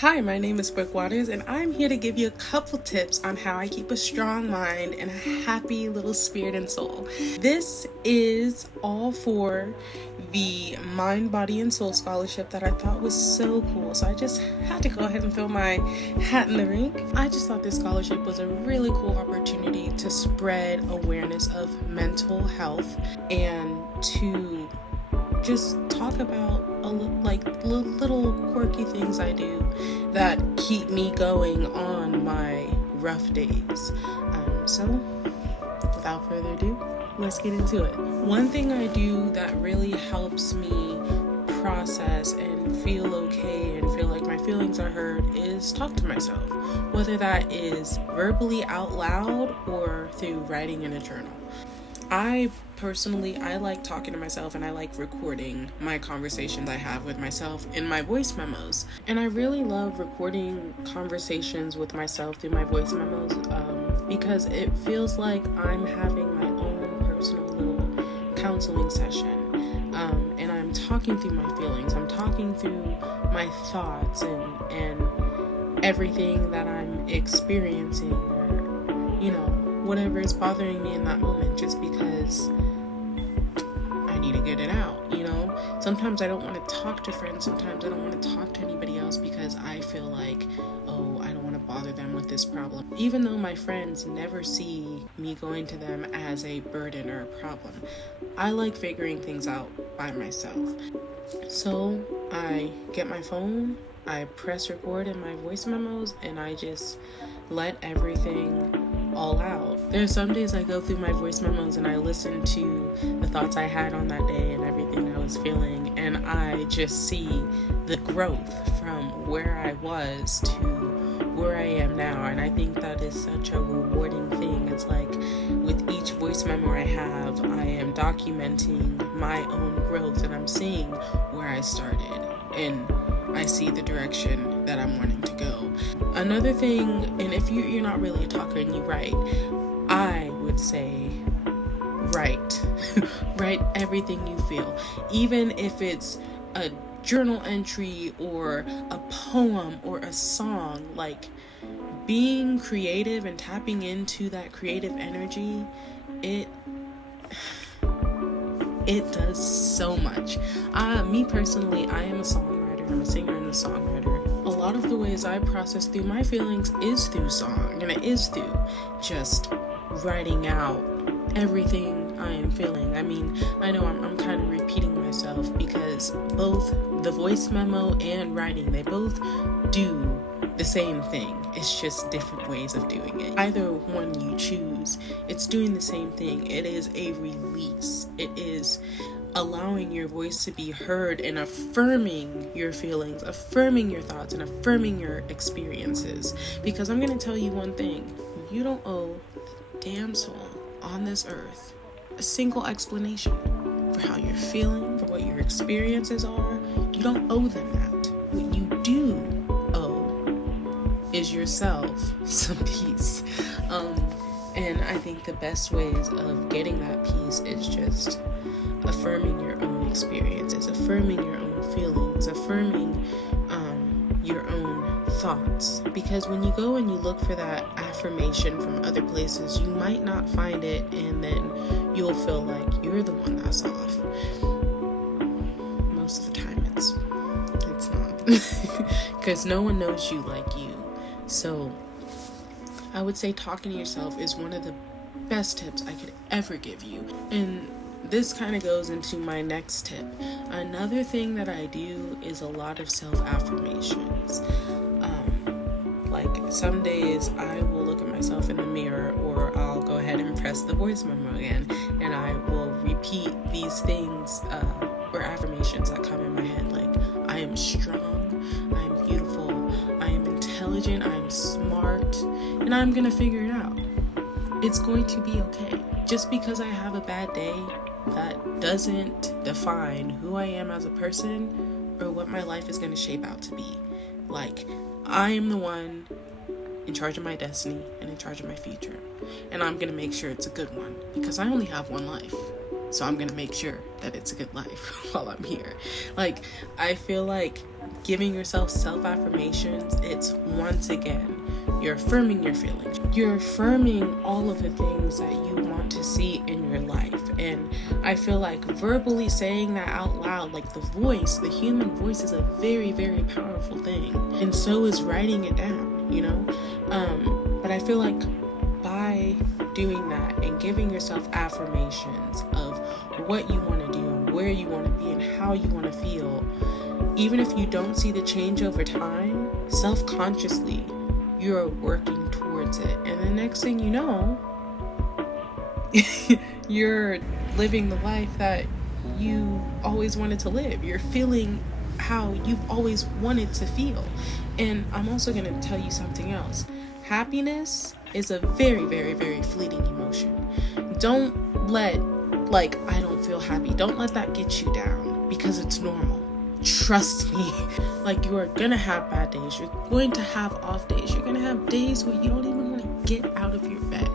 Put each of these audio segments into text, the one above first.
Hi, my name is Brooke Waters, and I'm here to give you a couple tips on how I keep a strong mind and a happy little spirit and soul. This is all for the Mind, Body, and Soul Scholarship that I thought was so cool. So I just had to go ahead and throw my hat in the ring. I just thought this scholarship was a really cool opportunity to spread awareness of mental health and to just talk about little quirky things I do that keep me going on my rough days. So without further ado, let's get into it. One thing I do that really helps me process and feel okay and feel like my feelings are heard is talk to myself, whether that is verbally out loud or through writing in a journal. I like talking to myself, and I like recording my conversations I have with myself in my voice memos. And I really love recording conversations with myself through my voice memos because it feels like I'm having my own personal little counseling session. And I'm talking through my feelings. I'm talking through my thoughts and everything that I'm experiencing, or, whatever is bothering me in that moment, just because I need to get it out, Sometimes I don't want to talk to friends. Sometimes I don't want to talk to anybody else because I feel like, I don't want to bother them with this problem. Even though my friends never see me going to them as a burden or a problem, I like figuring things out by myself. So I get my phone, I press record in my voice memos, and I just let everything all out. There are some days I go through my voice memos and I listen to the thoughts I had on that day and everything I was feeling, and I just see the growth from where I was to where I am now. And I think that is such a rewarding thing. It's like with each voice memo I have, I am documenting my own growth, and I'm seeing where I started, and I see the direction that I'm wanting to go. Another thing, and if you're not really a talker and you write, I would say write. Write everything you feel. Even if it's a journal entry or a poem or a song, like being creative and tapping into that creative energy, it does so much. Me personally, I am a songwriter. I'm a singer and a songwriter. A lot of the ways I process through my feelings is through song, and it is through just writing out everything I am feeling. I mean, I know I'm kind of repeating myself because both the voice memo and writing, they both do the same thing. It's just different ways of doing it. Either one you choose, it's doing the same thing. It is a release. It is allowing your voice to be heard and affirming your feelings, affirming your thoughts, and affirming your experiences. Because I'm going to tell you one thing. You don't owe a damn soul on this earth a single explanation for how you're feeling, for what your experiences are. You don't owe them that. What you do owe is yourself some peace. And I think the best ways of getting that peace is just affirming your own experiences, affirming your own feelings, affirming your own thoughts. Because when you go and you look for that affirmation from other places, you might not find it, and then you'll feel like you're the one that's off. Most of the time it's not. Because no one knows you like you. So I would say talking to yourself is one of the best tips I could ever give you. And this kind of goes into my next tip. Another thing that I do is a lot of self-affirmations. Like some days I will look at myself in the mirror, or I'll go ahead and press the voice memo again, and I will repeat these things or affirmations that come in my head, like I am strong, I am beautiful, I am intelligent, I am smart, and I'm gonna figure it out. It's going to be okay. Just because I have a bad day, that doesn't define who I am as a person or what my life is going to shape out to be. Like, I am the one in charge of my destiny and in charge of my future. And I'm going to make sure it's a good one, because I only have one life. So I'm going to make sure that it's a good life while I'm here. Like, I feel like giving yourself self-affirmations, it's once again, you're affirming your feelings. You're affirming all of the things that you want to see in your life. And I feel like verbally saying that out loud, like the human voice is a very, very powerful thing. And so is writing it down, you know? But I feel like by doing that and giving yourself affirmations of what you want to do and where you want to be and how you want to feel, even if you don't see the change over time, self-consciously, you're working towards it. And the next thing you know, you're living the life that you always wanted to live. You're feeling how you've always wanted to feel. And I'm also going to tell you something else. Happiness is a very, very, very fleeting emotion. Don't let, I don't feel happy. Don't let that get you down, because it's normal. Trust me. You are gonna have bad days. You're going to have off days. You're gonna have days where you don't even want to get out of your bed.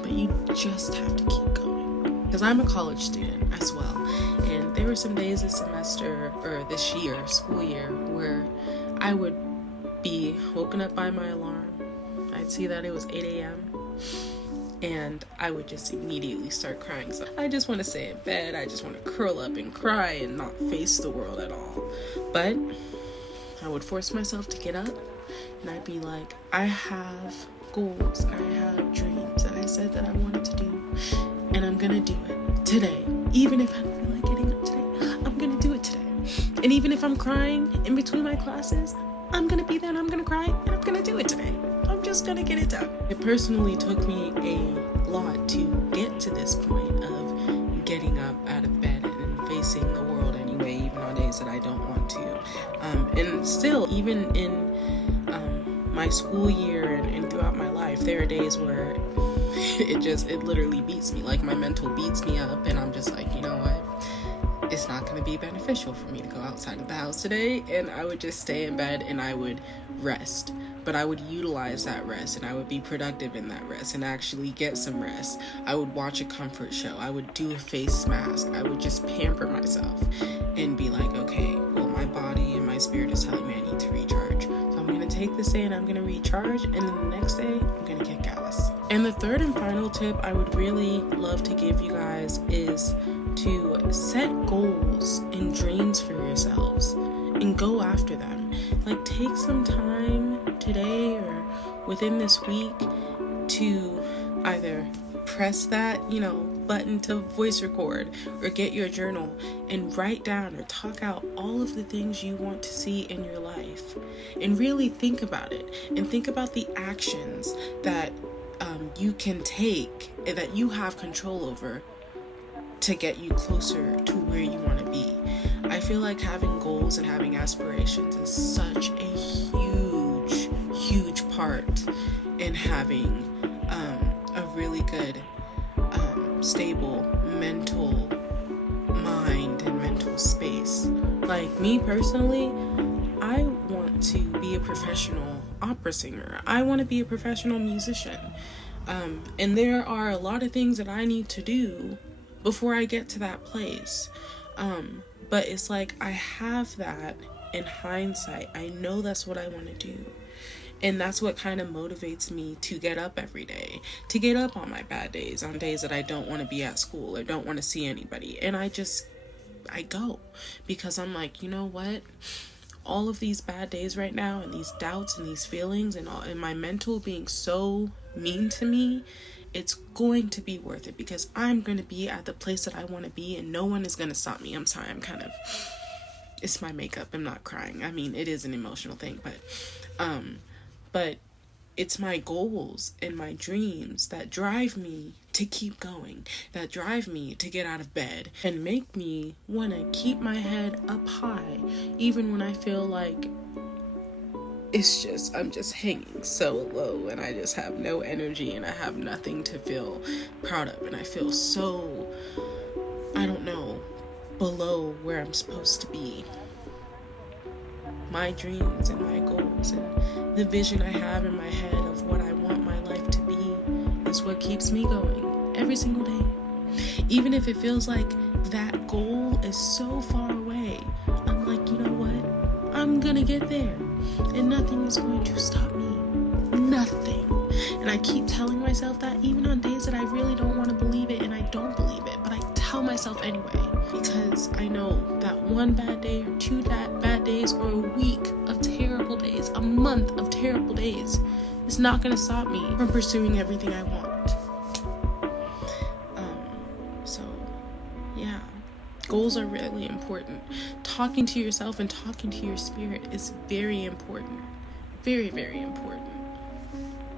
But you just have to keep going. Because I'm a college student as well. And there were some days this semester, or this year, school year, where I would be woken up by my alarm. I'd see that it was 8 a.m. and I would just immediately start crying. So I just want to stay in bed. I just want to curl up and cry and not face the world at all. But I would force myself to get up, and I'd be like, I have goals, I have dreams that I said that I wanted to do, and I'm gonna do it today. Even if I don't feel like getting up today, I'm gonna do it today. And even if I'm crying in between my classes, I'm gonna be there and I'm gonna cry and I'm gonna do it today. I'm just gonna get it done. It personally took me a lot to get to this point of getting up out of bed and facing the world anyway, even on days that I don't want to. And still, even in my school year and throughout my life, there are days where it literally beats me. My mental beats me up, and I'm just like, you know what? It's not going to be beneficial for me to go outside of the house today, and I would just stay in bed and I would rest. But I would utilize that rest, and I would be productive in that rest and actually get some rest. I would watch a comfort show. I would do a face mask. I would just pamper myself and be like, okay, well, my body and my spirit is telling me I need to recharge. So I'm going to take this day and I'm going to recharge, and then the next day I'm going to get gas. And the third and final tip I would really love to give you guys is to set goals and dreams for yourselves and go after them. Take some time today or within this week to either press that, button to voice record, or get your journal and write down or talk out all of the things you want to see in your life, and really think about it and think about the actions that you can take and that you have control over to get you closer to where you want to be. I feel like having goals and having aspirations is such a huge part in having a really good, stable mental mind and mental space. Me personally, I want to be a professional opera singer. I want to be a professional musician. And there are a lot of things that I need to do before I get to that place. But it's I have that in hindsight. I know that's what I want to do. And that's what kind of motivates me to get up every day, to get up on my bad days, on days that I don't want to be at school or don't want to see anybody. And I go, because I'm like, you know what? All of these bad days right now, and these doubts and these feelings and my mental being so mean to me, it's going to be worth it, because I'm going to be at the place that I want to be, and no one is going to stop me. I'm sorry, it's my makeup. I'm not crying. I mean, it is an emotional thing, but it's my goals and my dreams that drive me to keep going, that drive me to get out of bed and make me want to keep my head up high, even when I feel like I'm just hanging so low and I just have no energy and I have nothing to feel proud of, and I feel so, I don't know, below where I'm supposed to be. My dreams and my goals and the vision I have in my head of what I want my life to be is what keeps me going every single day. Even if it feels like that goal is so far away, I'm like, you know gonna get there, and nothing is going to stop me. Nothing. And I keep telling myself that even on days that I really don't want to believe it, and I don't believe it, but I tell myself anyway, because I know that one bad day or two bad days or a week of terrible days, a month of terrible days, is not going to stop me from pursuing everything I want. So yeah, goals are really important. Talking to yourself and talking to your spirit is very important. Very, very important.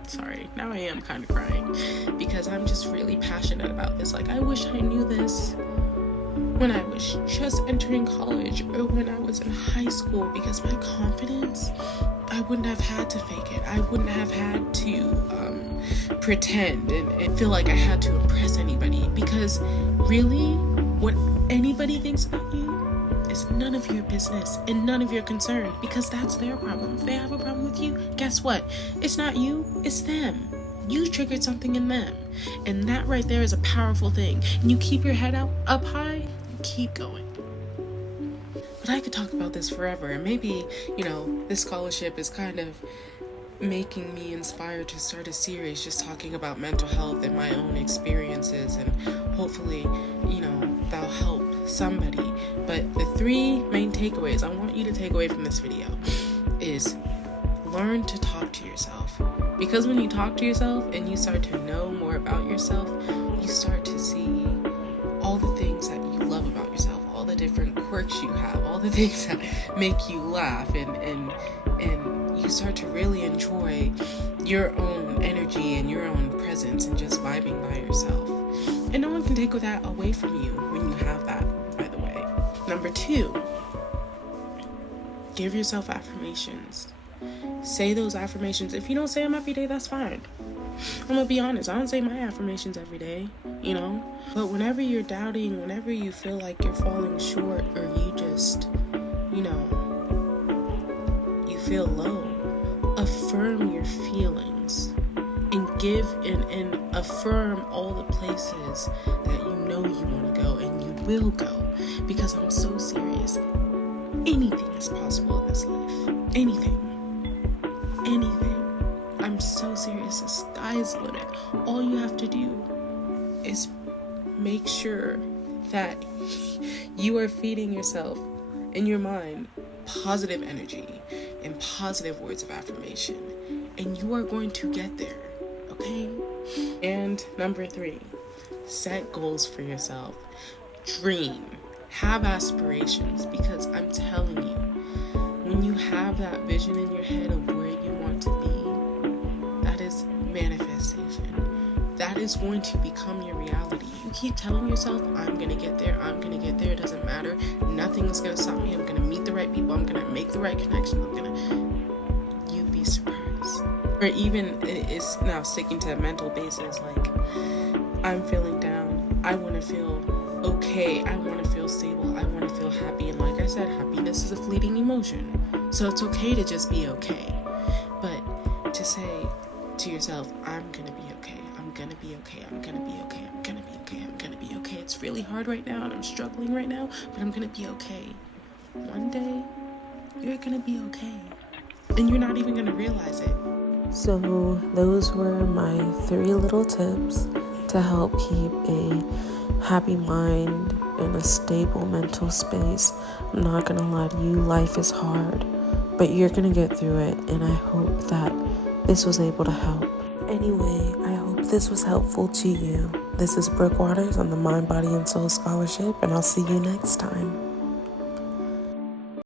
Sorry, now I am kind of crying because I'm just really passionate about this. Like, I wish I knew this when I was just entering college or when I was in high school, because my confidence, I wouldn't have had to fake it. I wouldn't have had to pretend and feel like I had to impress anybody, because really, what anybody thinks about you is none of your business and none of your concern, because that's their problem. If they have a problem with you, guess what? It's not you, it's them. You triggered something in them, and that right there is a powerful thing. And you keep your head up high, you keep going. But I could talk about this forever, and maybe, this scholarship is kind of making me inspired to start a series just talking about mental health and my own experiences, and hopefully, that'll help somebody. But the 3 main takeaways I want you to take away from this video is learn to talk to yourself. Because when you talk to yourself and you start to know more about yourself, you start to see all the things that you love about yourself, all the different quirks you have, all the things that make you laugh, and you start to really enjoy your own energy and your own presence and just vibing by yourself. And no one can take that away from you when you have that, by the way. Number 2, give yourself affirmations. Say those affirmations. If you don't say them every day, that's fine. I'm gonna be honest, I don't say my affirmations every day, But whenever you're doubting, whenever you feel like you're falling short, or you just, you feel low, affirm your feelings and give and affirm all the places that you know you want to go and you will go, because I'm so serious. Anything is possible in this life. Anything. I'm so serious. The sky is the limit. All you have to do is make sure that you are feeding yourself in your mind positive energy and positive words of affirmation, and you are going to get there, okay? And number 3, set goals for yourself. Dream. Have aspirations, because I'm telling you, when you have that vision in your head of where you want to be, that is manifestation. That is going to become your reality. You keep telling yourself, I'm going to get there, it doesn't matter, nothing is going to stop me, I'm going to meet the right people, I'm going to make the right connections, you'd be surprised. Or even, it's now sticking to a mental basis, like, I'm feeling down, I want to feel okay, I want to feel stable, I want to feel happy, and like I said, happiness is a fleeting emotion, so it's okay to just be okay. But to say to yourself, I'm gonna be okay, I'm gonna be okay, I'm gonna be okay, I'm gonna be okay, I'm gonna be okay, it's really hard right now and I'm struggling right now, but I'm gonna be okay. One day you're gonna be okay, and you're not even gonna realize it. So those were my 3 little tips to help keep a happy mind in a stable mental space. I'm not gonna lie to you, life is hard, but you're gonna get through it, and I hope that this was able to help. Anyway, I hope this was helpful to you. This is Brooke Waters on the Mind, Body, and Soul Scholarship, and I'll see you next time.